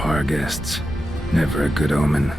subpar guests. Never a good omen.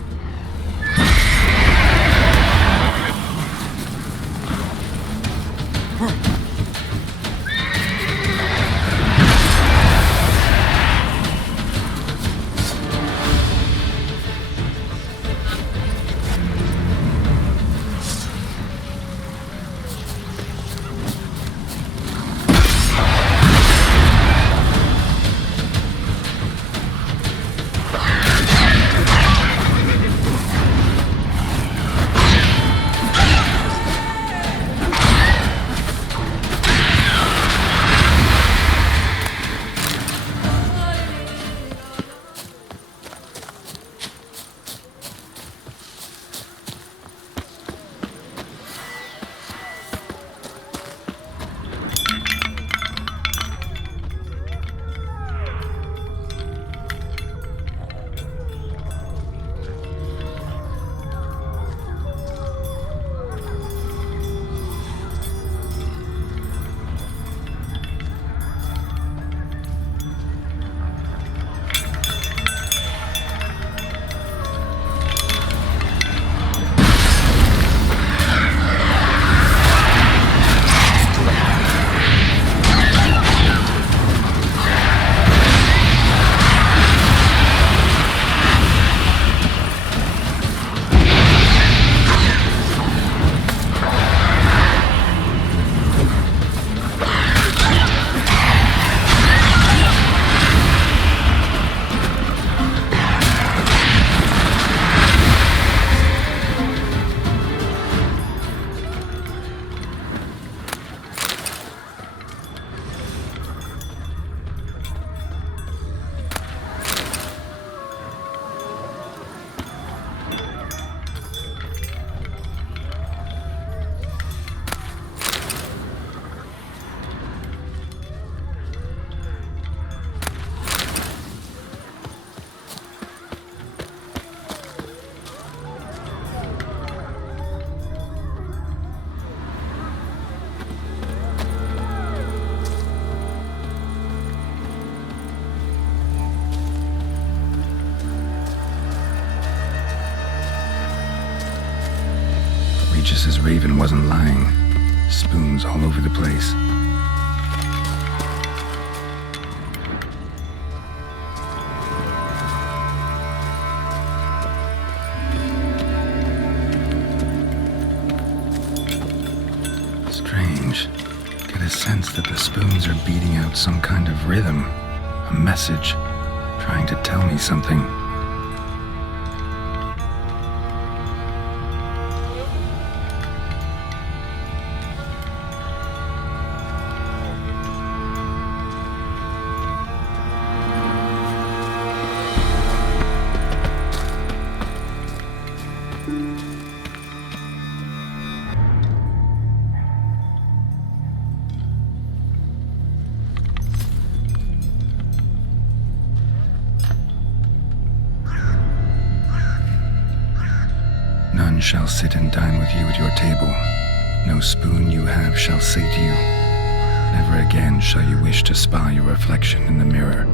Regis's raven wasn't lying. Spoons all over the place. Strange. Get a sense that the spoons are beating out some kind of rhythm, a message, trying to tell me something. None shall sit and dine with you at your table. No spoon you have shall say to you, never again shall you wish to spy your reflection in the mirror.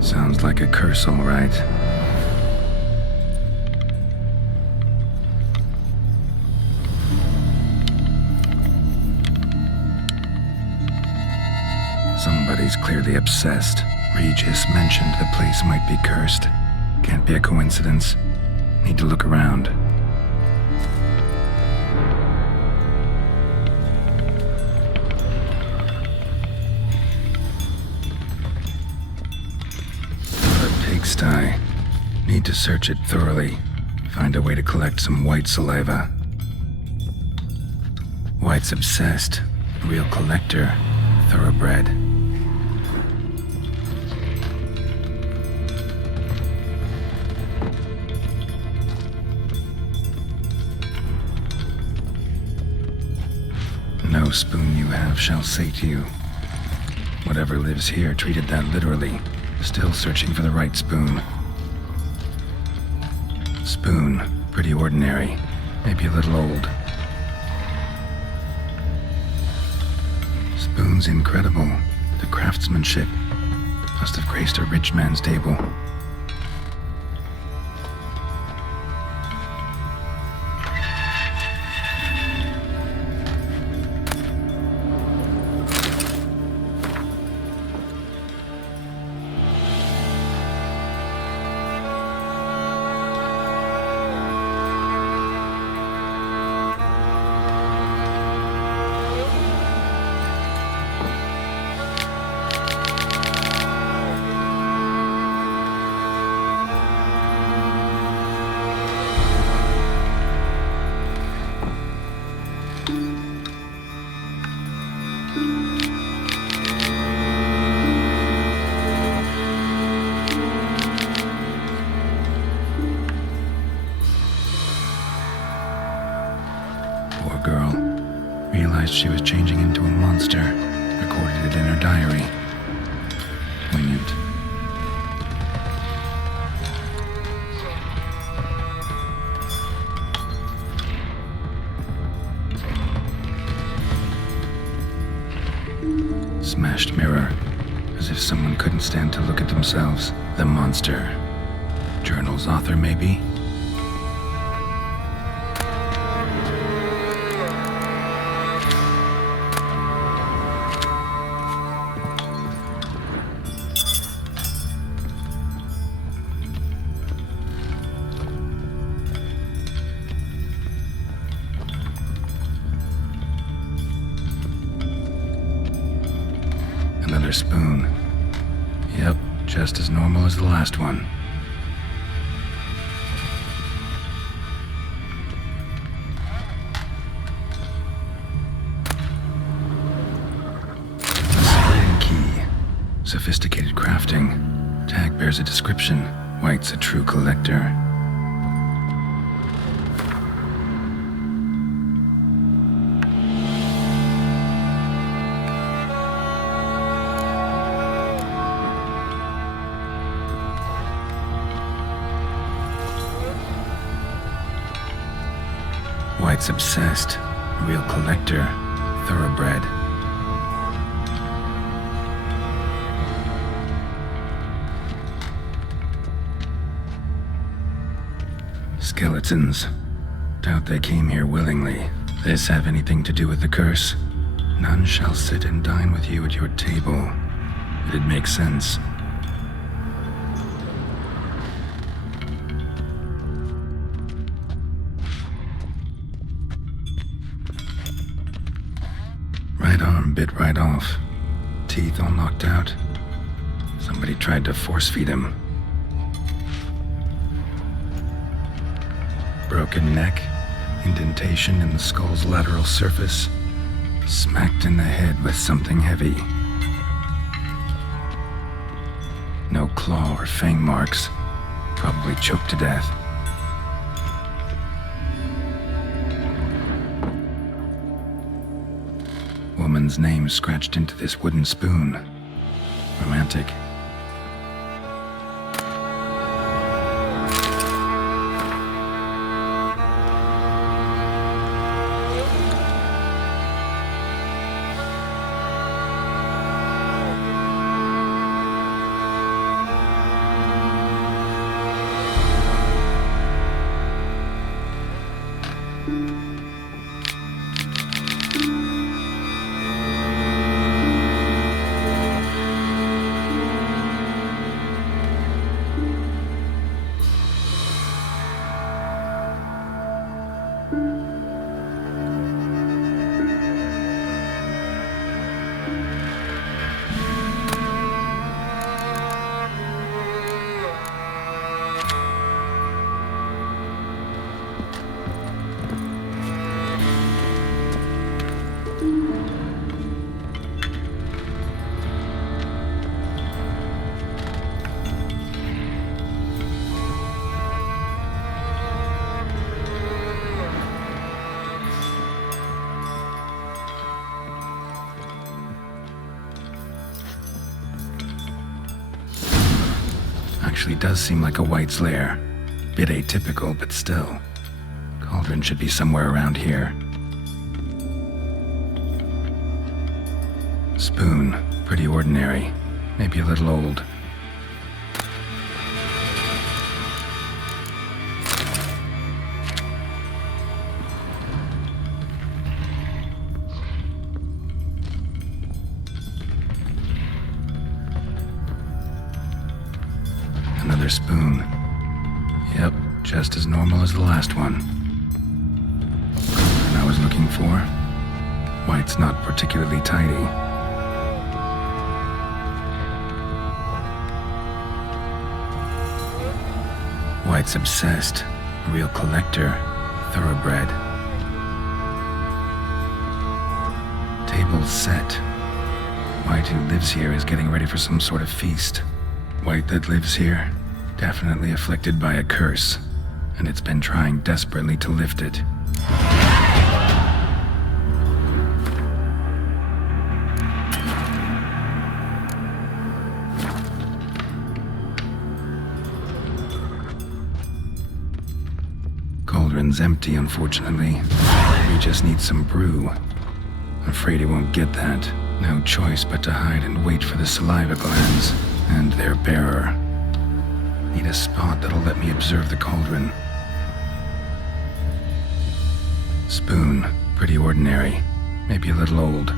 Sounds like a curse, all right. Somebody's clearly obsessed. Regis mentioned the place might be cursed. Can't be a coincidence. Need to look around. Pigsty. Need to search it thoroughly. Find a way to collect some Wight saliva. Wight's obsessed. Real collector. Thoroughbred. No spoon you have shall say to you. Whatever lives here treated that literally. Still searching for the right spoon. Spoon, pretty ordinary. Maybe a little old. Spoon's incredible. The craftsmanship must have graced a rich man's table. in her diary. Poignant. Smashed mirror, as if someone couldn't stand to look at themselves. The monster. Journal's author, maybe? Another spoon. Yep, just as normal as the last one. Sailing key. Sophisticated crafting. Tag bears a description. Wight's a true collector. Wight's obsessed, real collector, thoroughbred. Skeletons. Doubt they came here willingly. This have anything to do with the curse? None shall sit and dine with you at your table. It'd make sense. Right arm bit right off. Teeth all knocked out. Somebody tried to force feed him. Broken neck, indentation in the skull's lateral surface, smacked in the head with something heavy. No claw or fang marks, probably choked to death. Woman's name scratched into this wooden spoon. Romantic. Actually does seem like a Wight's lair. Bit atypical, but still. Cauldron should be somewhere around here. Spoon, pretty ordinary. Maybe a little old. Another spoon. Yep, just as normal as the last one. And I was looking for? Wight's not particularly tidy. Wight's obsessed. A real collector. Thoroughbred. Table's set. Wight, who lives here, is getting ready for some sort of feast. Wight that lives here, definitely afflicted by a curse, and it's been trying desperately to lift it. cauldron's empty, unfortunately. We just need some brew. I'm afraid he won't get that. No choice but to hide and wait for the saliva glands and their bearer. Need a spot that'll let me observe the cauldron. Spoon, pretty ordinary. Maybe a little old.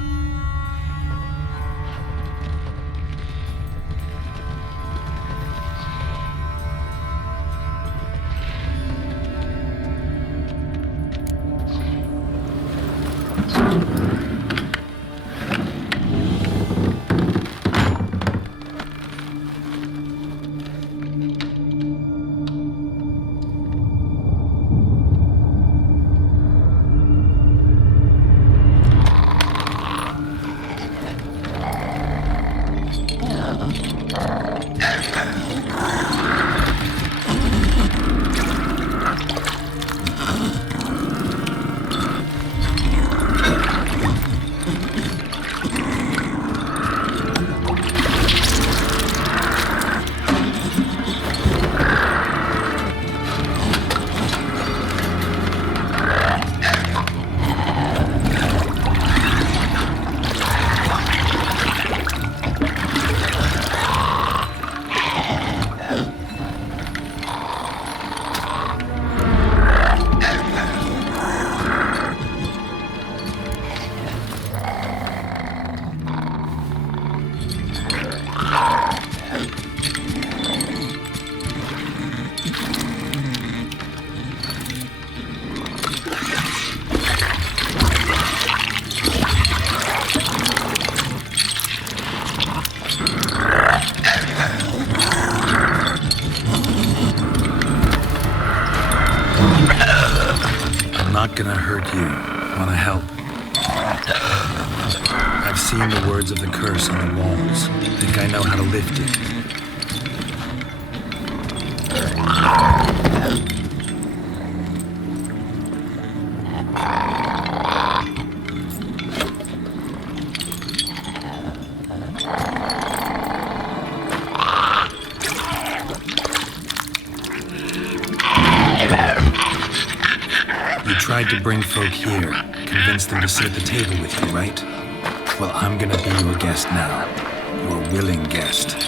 Not gonna hurt you. Wanna help? I've seen the words of the curse on the walls. Think I know how to lift it. Tried to bring folk here, convince them to sit at the table with you, right? Well, I'm gonna be your guest now. Your willing guest.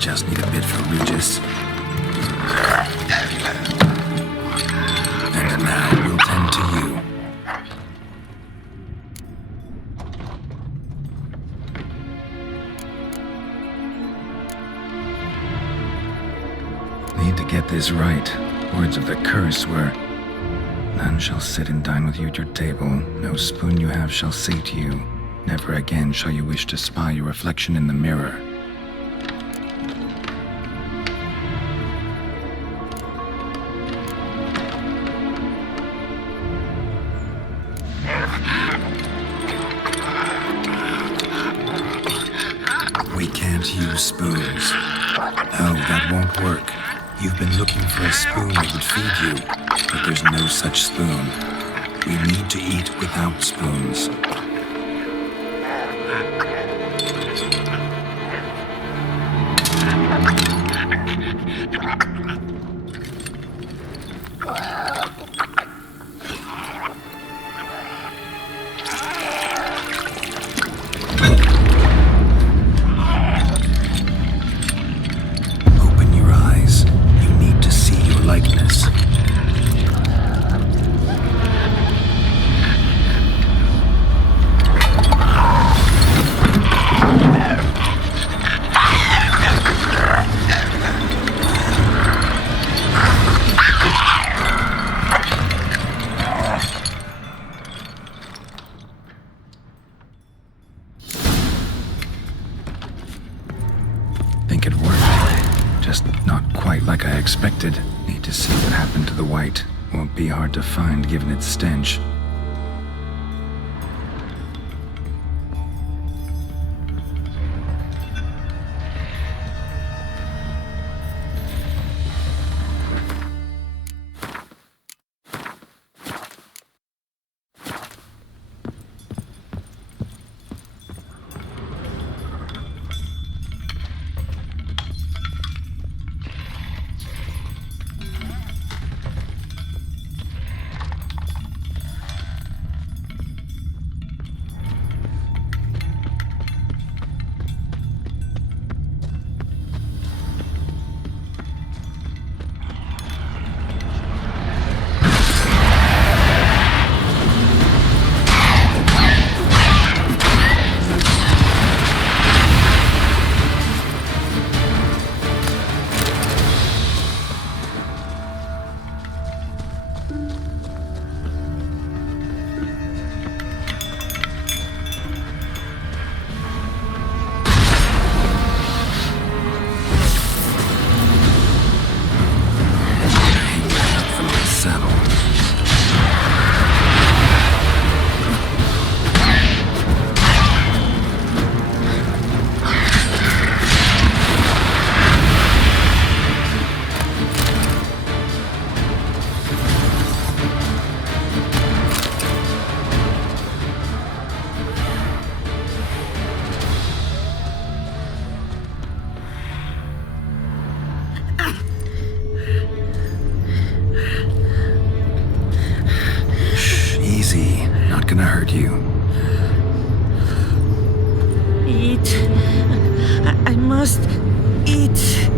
Just need a bit for Regis. And now we'll tend to you. Need to get this right. Words of the curse were, "None shall sit and dine with you at your table. No spoon you have shall say to you, never again shall you wish to spy your reflection in the mirror." We can't use spoons. No, that won't work. You've been looking for a spoon that would feed you, but there's no such spoon. We need to eat without spoons. Think it worked. Just not quite like I expected. Need to see what happened to the Wight. Won't be hard to find given its stench. gonna hurt you. Eat. I must eat.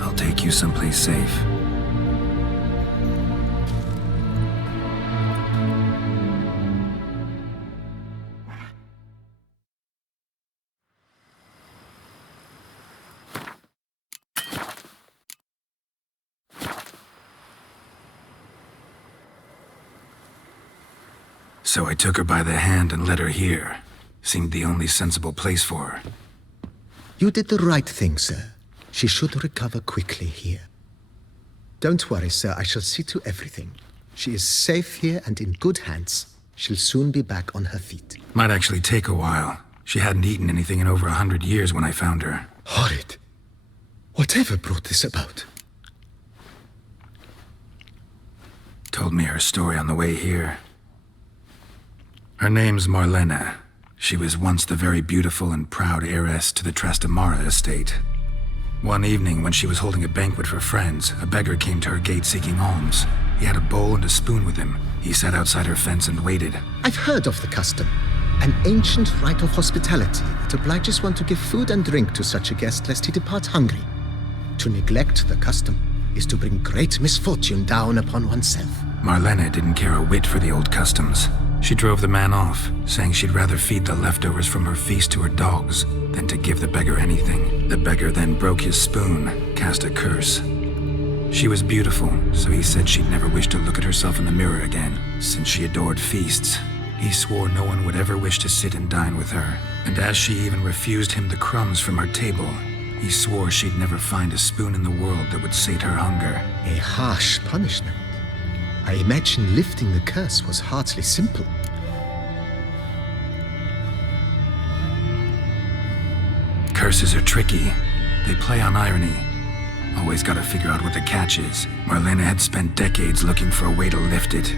I'll take you someplace safe. So I took her by the hand and led her here. Seemed the only sensible place for her. You did the right thing, sir. She should recover quickly here. Don't worry, sir. I shall see to everything. She is safe here and in good hands. She'll soon be back on her feet. Might actually take a while. She hadn't eaten anything in over 100 years when I found her. Horrid. Whatever brought this about? Told me her story on the way here. Her name's Marlena. She was once the very beautiful and proud heiress to the Trastamara estate. One evening, when she was holding a banquet for friends, a beggar came to her gate seeking alms. He had a bowl and a spoon with him. He sat outside her fence and waited. I've heard of the custom. An ancient rite of hospitality that obliges one to give food and drink to such a guest lest he depart hungry. To neglect the custom is to bring great misfortune down upon oneself. Marlena didn't care a whit for the old customs. She drove the man off, saying she'd rather feed the leftovers from her feast to her dogs than to give the beggar anything. The beggar then broke his spoon, cast a curse. She was beautiful, so he said she'd never wish to look at herself in the mirror again. Since she adored feasts, he swore no one would ever wish to sit and dine with her. And as she even refused him the crumbs from her table, he swore she'd never find a spoon in the world that would sate her hunger. A harsh punishment. I imagine lifting the curse was hardly simple. Curses are tricky. They play on irony. Always gotta figure out what the catch is. Marlena had spent decades looking for a way to lift it.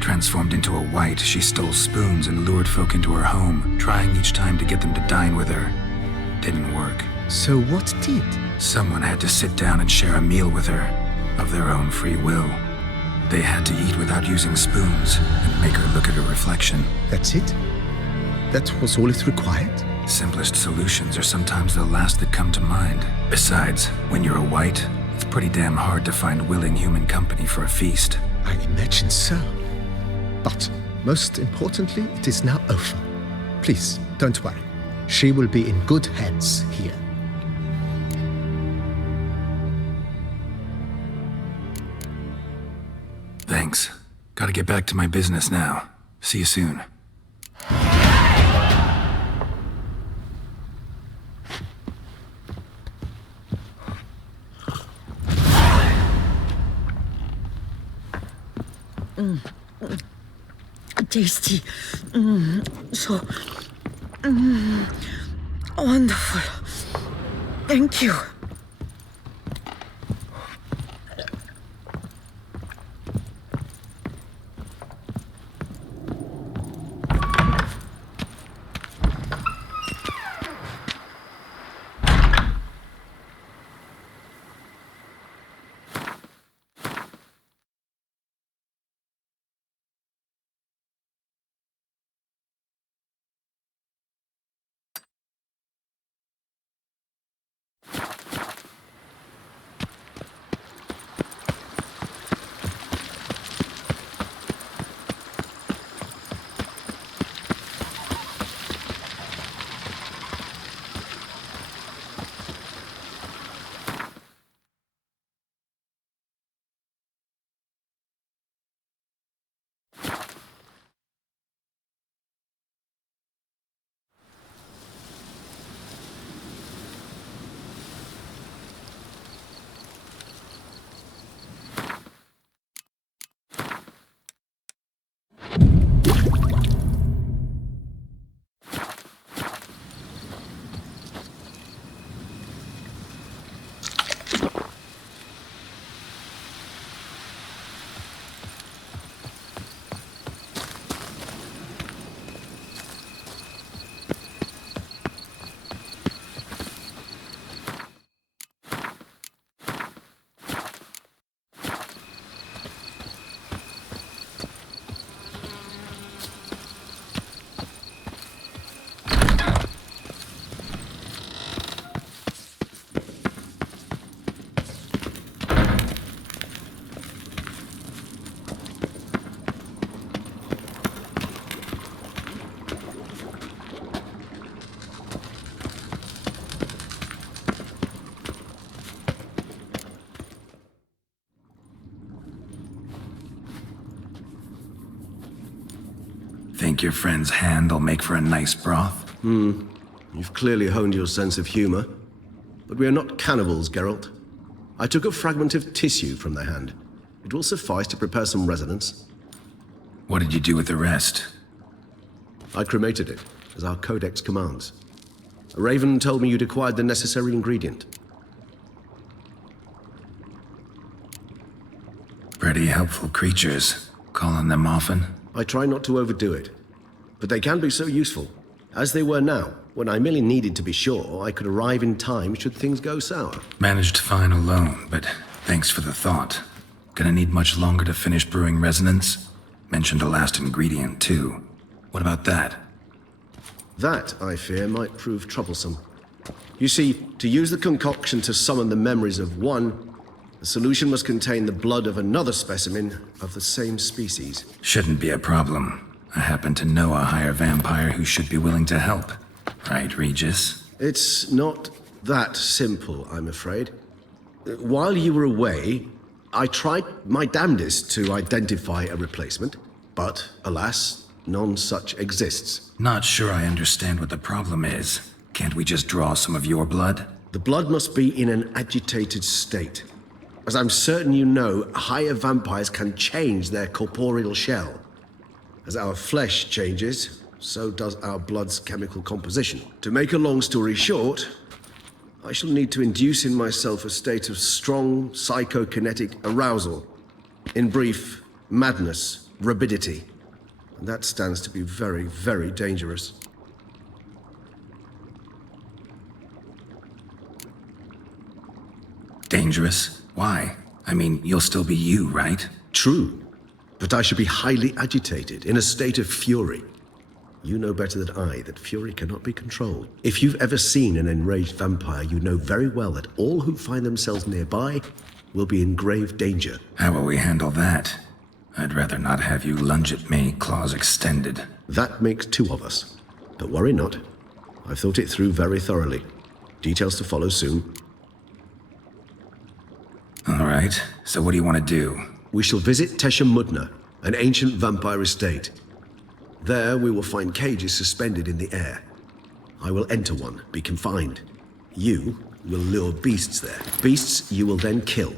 Transformed into a wight, she stole spoons and lured folk into her home, trying each time to get them to dine with her. Didn't work. So what did? Someone had to sit down and share a meal with her, of their own free will. They had to eat without using spoons, and make her look at her reflection. That's it? That was all it required? Simplest solutions are sometimes the last that come to mind. Besides, when you're a wight, it's pretty damn hard to find willing human company for a feast. I imagine so. But, most importantly, it is now over. Please, don't worry. She will be in good hands here. Thanks. Gotta get back to my business now. See you soon. Tasty. So wonderful. Thank you. think your friend's hand'll make for a nice broth? You've clearly honed your sense of humor. But we are not cannibals, Geralt. I took a fragment of tissue from their hand. It will suffice to prepare some resonance. What did you do with the rest? I cremated it, as our codex commands. A raven told me you'd acquired the necessary ingredient. Pretty helpful creatures. Call on them often? I try not to overdo it, but they can be so useful, as they were now, when I merely needed to be sure I could arrive in time should things go sour. Managed fine alone, but thanks for the thought. Gonna need much longer to finish brewing resonance? Mentioned the last ingredient, too. What about that? That, I fear, might prove troublesome. You see, to use the concoction to summon the memories of one, the solution must contain the blood of another specimen of the same species. Shouldn't be a problem. I happen to know a higher vampire who should be willing to help. Right, Regis? It's not that simple, I'm afraid. While you were away, I tried my damnedest to identify a replacement, but alas, none such exists. Not sure I understand what the problem is. Can't we just draw some of your blood? The blood must be in an agitated state. As I'm certain you know, higher vampires can change their corporeal shell. As our flesh changes, so does our blood's chemical composition. To make a long story short, I shall need to induce in myself a state of strong psychokinetic arousal. In brief, madness, rabidity. And that stands to be very, very dangerous. Dangerous? Why? I mean, you'll still be you, right? True, but I should be highly agitated, in a state of fury. You know better than I that fury cannot be controlled. If you've ever seen an enraged vampire, you know very well that all who find themselves nearby will be in grave danger. How will we handle that? I'd rather not have you lunge at me, claws extended. That makes two of us. But worry not. I've thought it through very thoroughly. Details to follow soon. All right, so what do you want to do? We shall visit Tesha Mudna, an ancient vampire estate. There we will find cages suspended in the air. I will enter one, be confined. You will lure beasts there. Beasts you will then kill.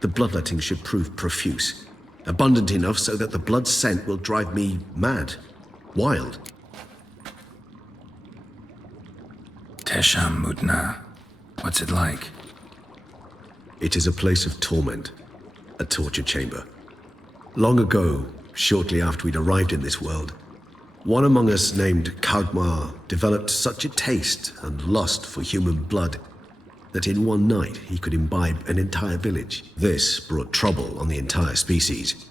The bloodletting should prove profuse. Abundant enough so that the blood scent will drive me mad. Wild. Tesha Mudna. What's it like? It is a place of torment. A torture chamber. Long ago, shortly after we'd arrived in this world, one among us named Kagmar developed such a taste and lust for human blood that in one night he could imbibe an entire village. This brought trouble on the entire species.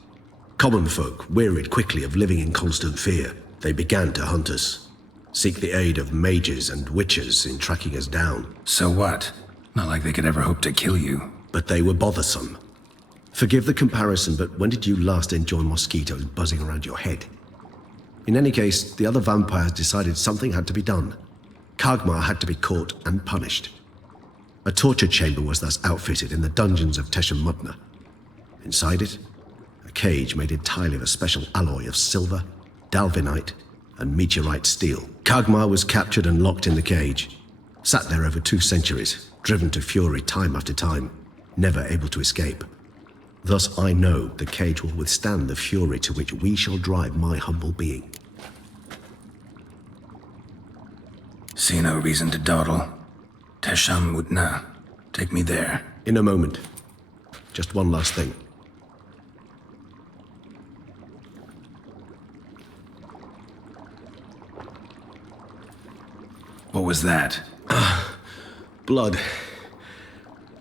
Common folk wearied quickly of living in constant fear. They began to hunt us, seek the aid of mages and witchers in tracking us down. So what? Not like they could ever hope to kill you. But they were bothersome. Forgive the comparison, but when did you last enjoy mosquitoes buzzing around your head? In any case, the other vampires decided something had to be done. Kagmar had to be caught and punished. A torture chamber was thus outfitted in the dungeons of Tesha Mudna. Inside it, a cage made entirely of a special alloy of silver, dalvinite, and meteorite steel. Kagmar was captured and locked in the cage. Sat there over 2 centuries, driven to fury time after time, never able to escape. Thus I know the cage will withstand the fury to which we shall drive my humble being. See no reason to dawdle. Tesha Mudna. Take me there. In a moment. Just one last thing. What was that? Blood.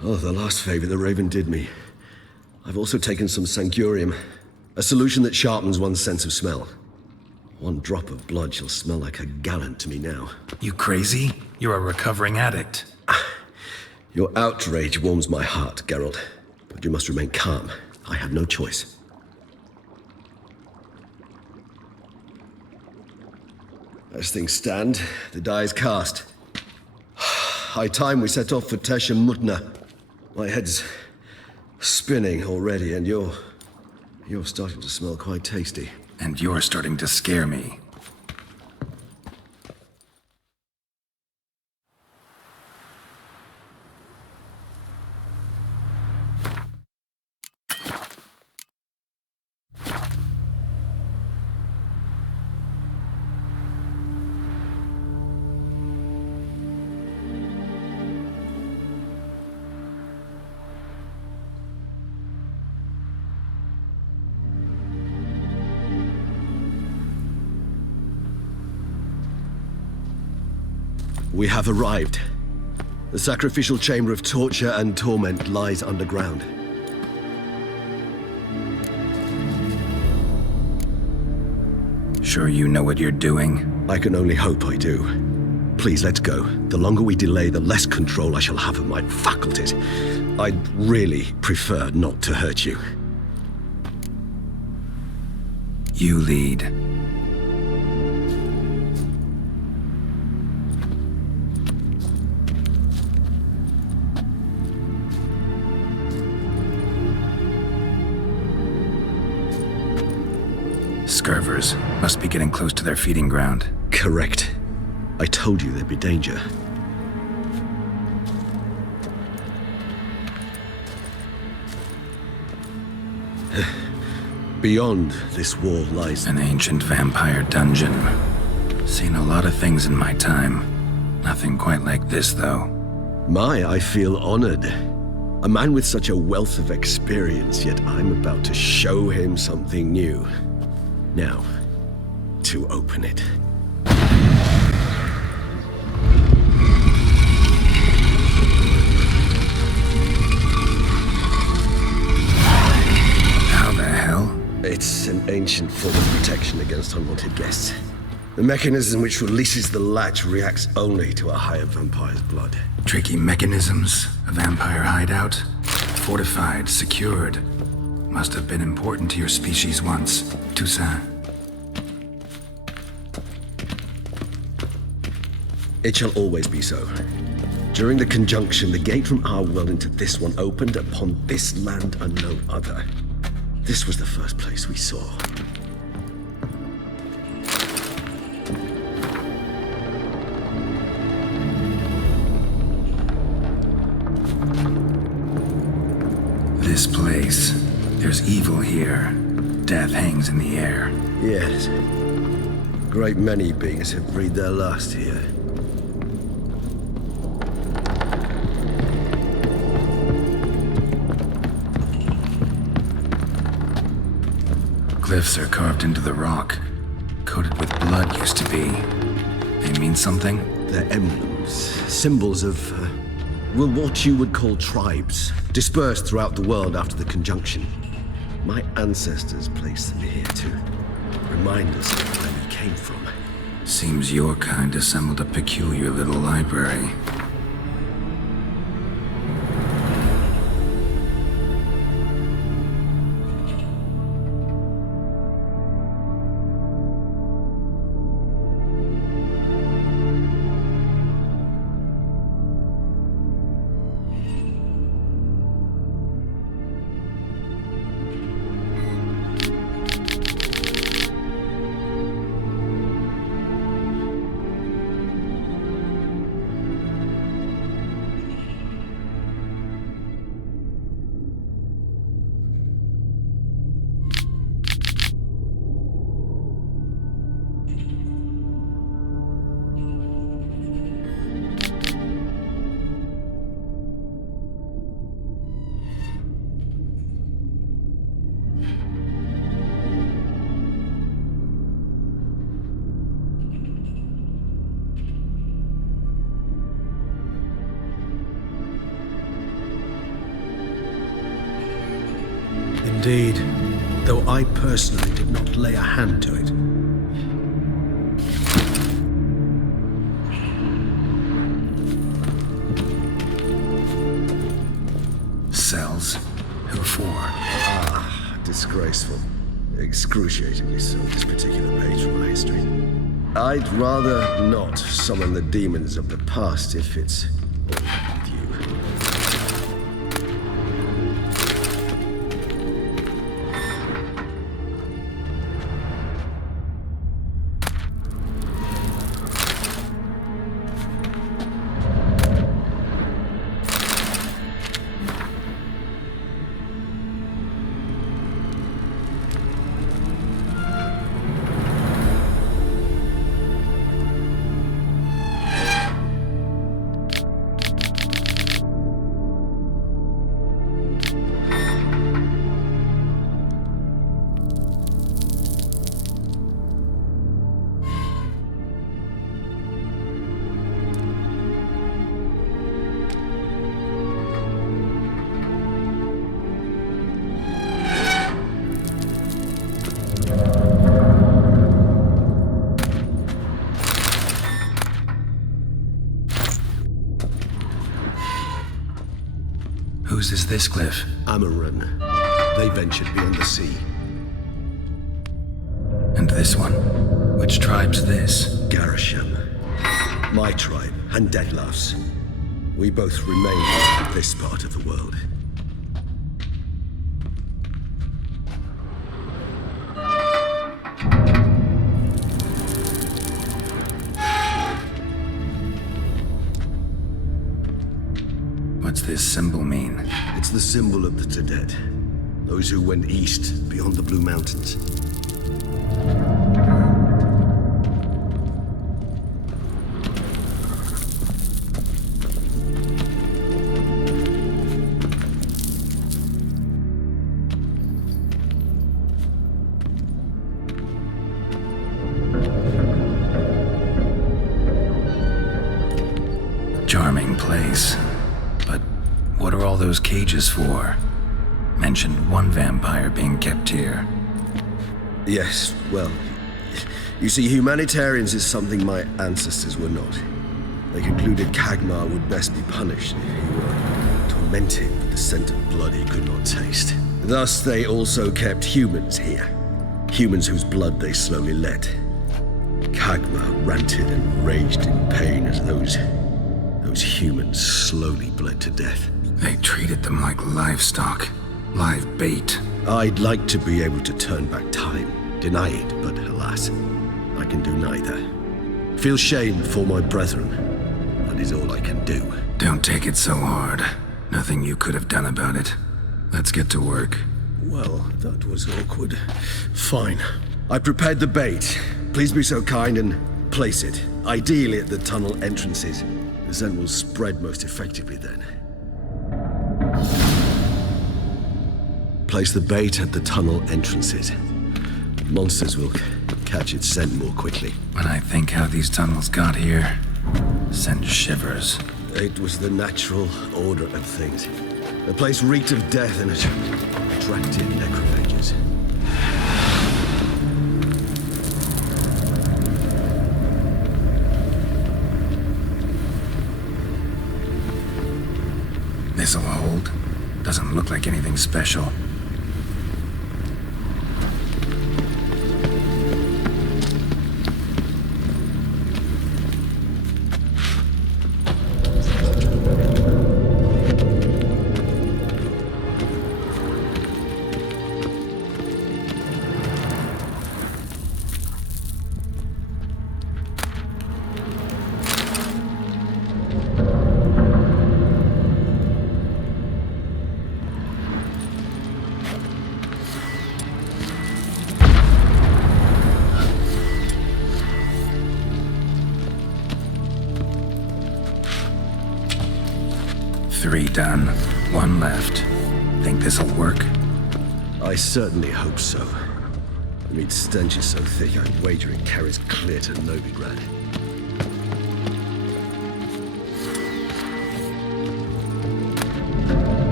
Oh, the last favor the Raven did me. I've also taken some Sancurium, a solution that sharpens one's sense of smell. One drop of blood shall smell like a gallon to me now. You crazy? You're a recovering addict. Your outrage warms my heart, Geralt. But you must remain calm. I have no choice. As things stand, the die is cast. High time we set off for Tesha Mudna. My head's spinning already, and you're starting to smell quite tasty. And you're starting to scare me. We have arrived. The sacrificial chamber of torture and torment lies underground. Sure you know what you're doing? I can only hope I do. Please, let's go. The longer we delay, the less control I shall have of my faculties. I'd really prefer not to hurt you. You lead. Scurvers must be getting close to their feeding ground. Correct. I told you there'd be danger. Beyond this wall lies An ancient vampire dungeon. Seen a lot of things in my time. Nothing quite like this, though. I feel honored. A man with such a wealth of experience, yet I'm about to show him something new. Now, to open it. How the hell? It's an ancient form of protection against unwanted guests. The mechanism which releases the latch reacts only to a higher vampire's blood. Tricky mechanisms, a vampire hideout. Fortified, secured. Must have been important to your species once, Toussaint. It shall always be so. During the conjunction, the gate from our world into this one opened upon this land and no other. This was the first place we saw. This place. There's evil here. Death hangs in the air. Yes. A great many beings have breathed their last here. Glyphs are carved into the rock. Coated with blood used to be. They mean something? They're emblems, symbols of, what you would call tribes, dispersed throughout the world after the conjunction. My ancestors placed them here to remind us of where we came from. Seems your kind assembled a peculiar little library. Indeed, though I personally did not lay a hand to it. Cells? Who for? Disgraceful. Excruciatingly so, this particular page from my history. I'd rather not summon the demons of the past if it's all right with you. Whose is this cliff? Amaran. They ventured beyond the sea. And this one? Which tribe's this? Garasham. My tribe, and Deadlaugh's. We both remain in this part of the world. What's this symbol mean? It's the symbol of the Tedet. Those who went east, beyond the Blue Mountains. Charming place. But what are all those cages for? Mentioned one vampire being kept here. Yes, well, you see, humanitarians is something my ancestors were not. They concluded Khagmar would best be punished if he were tormented with the scent of blood he could not taste. Thus, they also kept humans here. Humans whose blood they slowly let. Khagmar ranted and raged in pain as those humans slowly bled to death. They treated them like livestock. Live bait. I'd like to be able to turn back time, deny it, but alas, I can do neither. Feel shame for my brethren. That is all I can do. Don't take it so hard. Nothing you could have done about it. Let's get to work. Well, that was awkward. Fine. I prepared the bait. Please be so kind and place it, ideally at the tunnel entrances. The scent will spread most effectively then. Place the bait at the tunnel entrances. Monsters will catch its scent more quickly. When I think how these tunnels got here, send shivers. It was the natural order of things. The place reeked of death and it attracted necrophages. This'll hold. Doesn't look like anything special. Three done. One left. Think this'll work? I certainly hope so. The meat stench is so thick, I'm wagering carries clear to Novigrad.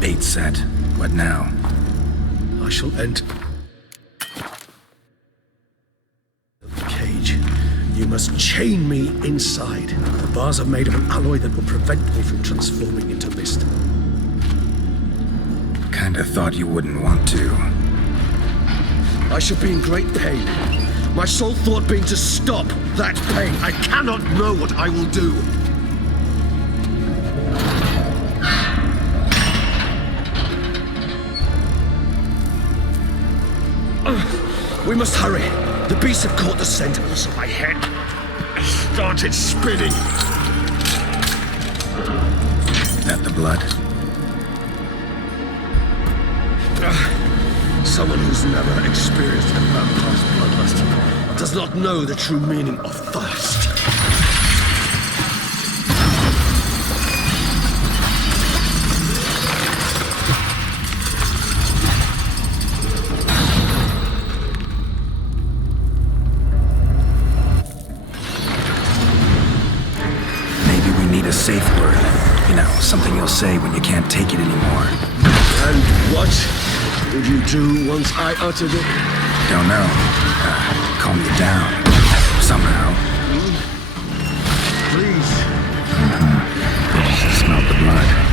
Bait set. What now? I shall enter the cage. You must chain me inside. The bars are made of an alloy that will prevent me from transforming into mist. Kinda thought you wouldn't want to. I shall be in great pain. My sole thought being to stop that pain. I cannot know what I will do. We must hurry. The beasts have caught the scent, also my head started spinning. That the blood? Someone who's never experienced a vampire's bloodlust does not know the true meaning of thirst. something you'll say when you can't take it anymore. And what would you do once I uttered it? Don't know. Calm you down. Somehow. Please. Just smelled the blood.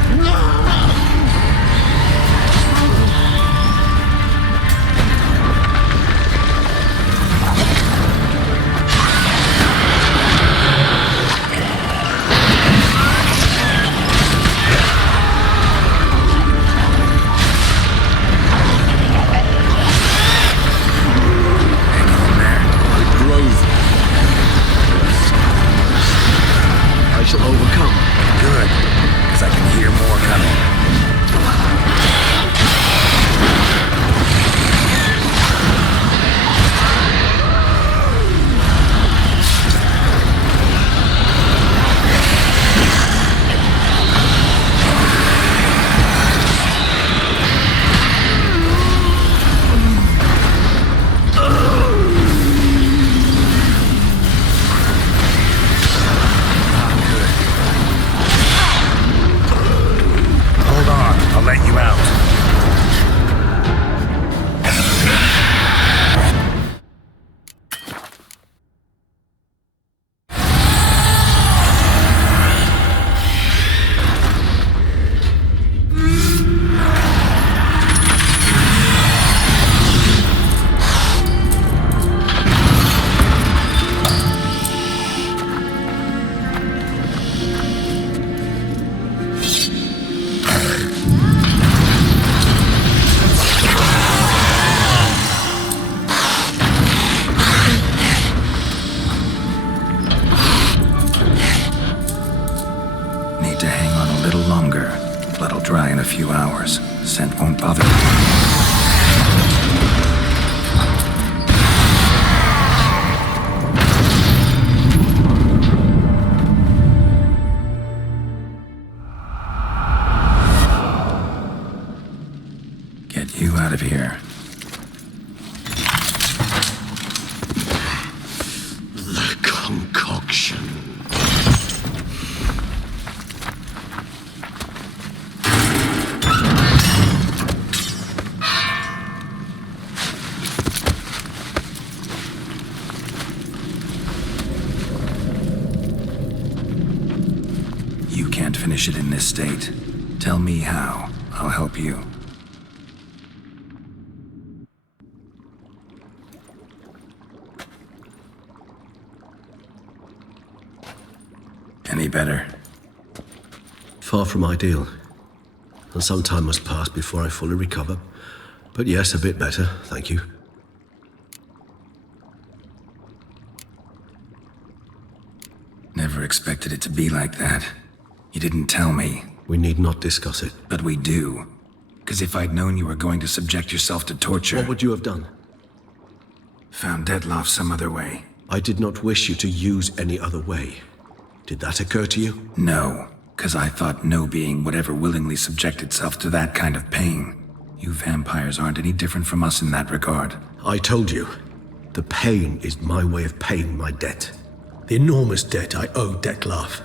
I shall overcome. Good, because I can hear more coming. Few hours. Scent won't bother me. Get you out of here. The concoction. Finish it in this state. Tell me how. I'll help you. Any better? Far from ideal. And some time must pass before I fully recover. But yes, a bit better, thank you. Never expected it to be like that. You didn't tell me. We need not discuss it. But we do. Because if I'd known you were going to subject yourself to torture... What would you have done? Found Dettlaff some other way. I did not wish you to use any other way. Did that occur to you? No, because I thought no being would ever willingly subject itself to that kind of pain. You vampires aren't any different from us in that regard. I told you. The pain is my way of paying my debt. The enormous debt I owe Dettlaff.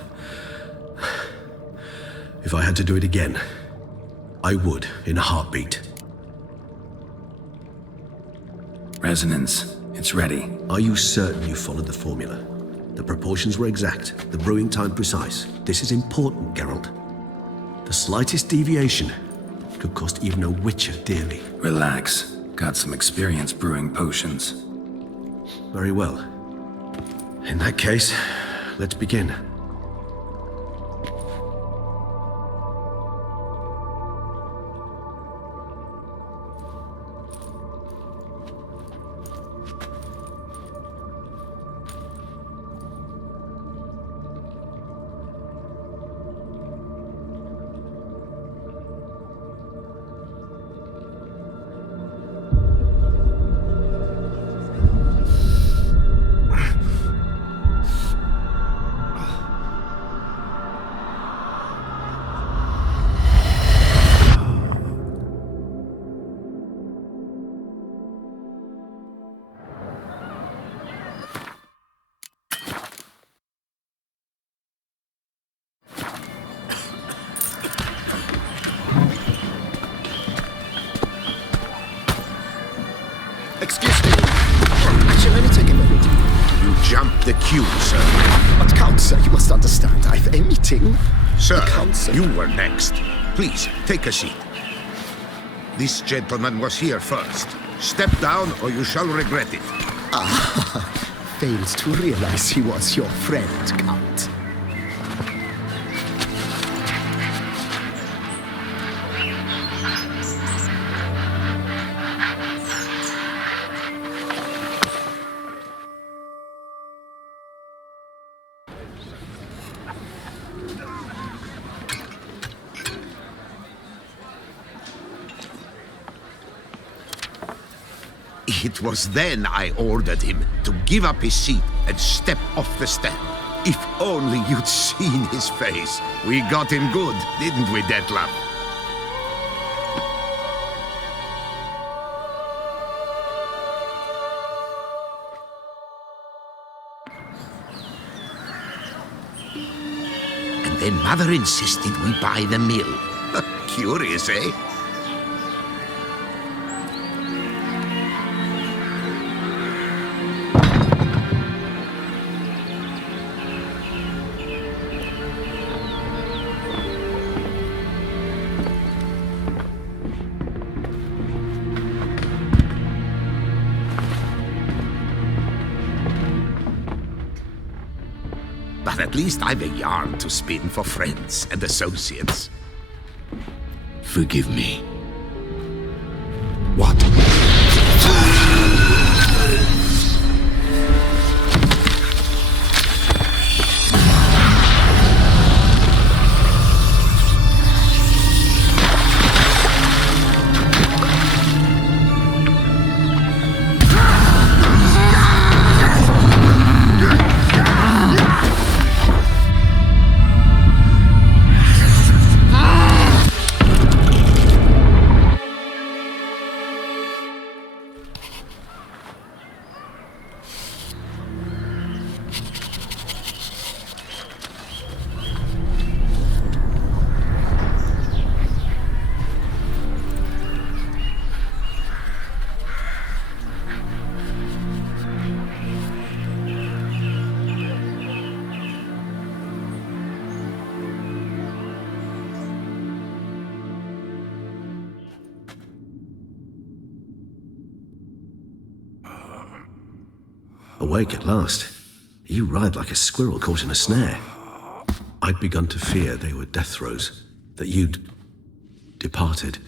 If I had to do it again, I would in a heartbeat. Resonance. It's ready. Are you certain you followed the formula? The proportions were exact, the brewing time precise. This is important, Geralt. The slightest deviation could cost even a Witcher dearly. Relax. Got some experience brewing potions. Very well. In that case, let's begin. the queue, sir. But Count, sir, you must understand. I've a meeting. Sir, Count, sir. you were next. Please, take a seat. This gentleman was here first. Step down or you shall regret it. Failed to realize he was your friend, Count. It was then I ordered him to give up his seat and step off the stand. If only you'd seen his face. We got him good, didn't we, Detlef? And then Mother insisted we buy the mill. Curious, eh? But at least I've a yarn to spin for friends and associates. Forgive me. What? Awake at last. You ride like a squirrel caught in a snare. I'd begun to fear they were death throes, that you'd departed.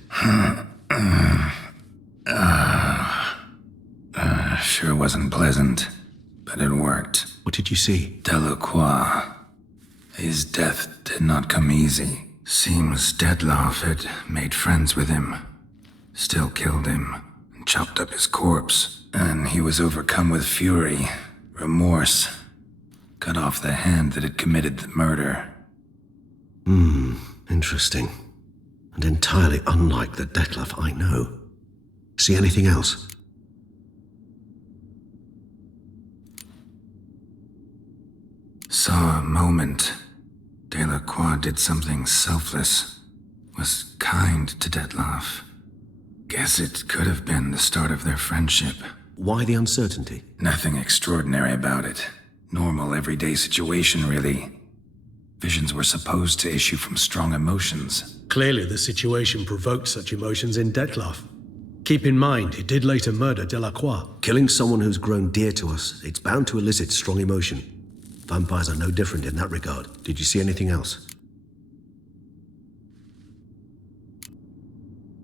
Sure wasn't pleasant, but it worked. What did you see? Delacroix. His death did not come easy. Seems Detlef had made friends with him, still killed him, and chopped up his corpse. And he was overcome with fury, remorse, cut off the hand that had committed the murder. Interesting. And entirely unlike the Detlef I know. See anything else? Saw a moment. Delacroix did something selfless. Was kind to Detlef. Guess it could have been the start of their friendship. Why the uncertainty? Nothing extraordinary about it. Normal, everyday situation, really. Visions were supposed to issue from strong emotions. Clearly, the situation provoked such emotions in Detlef. Keep in mind, he did later murder Delacroix. Killing someone who's grown dear to us, it's bound to elicit strong emotion. Vampires are no different in that regard. Did you see anything else?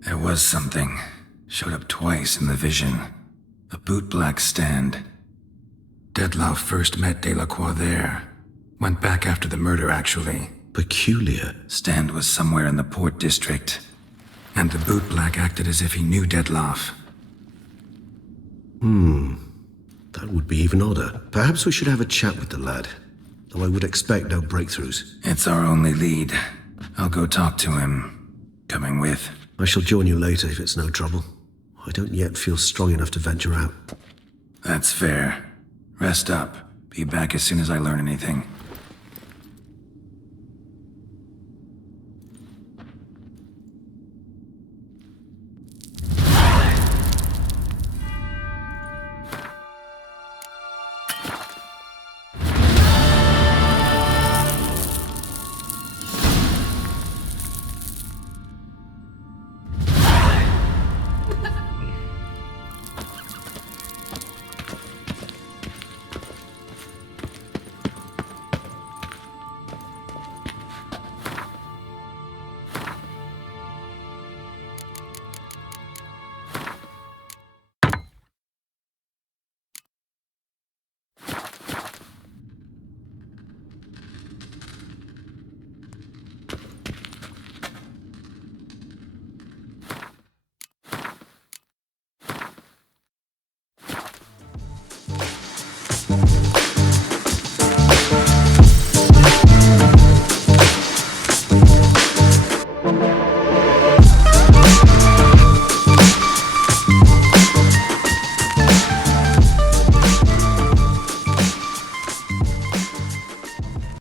There was something. Showed up twice in the vision. A bootblack stand. Detlef first met Delacroix there. Went back after the murder, actually. Peculiar. Stand was somewhere in the Port District. And the bootblack acted as if he knew Detlef. That would be even odder. Perhaps we should have a chat with the lad. Though I would expect no breakthroughs. It's our only lead. I'll go talk to him. Coming with. I shall join you later if it's no trouble. I don't yet feel strong enough to venture out. That's fair. Rest up. Be back as soon as I learn anything.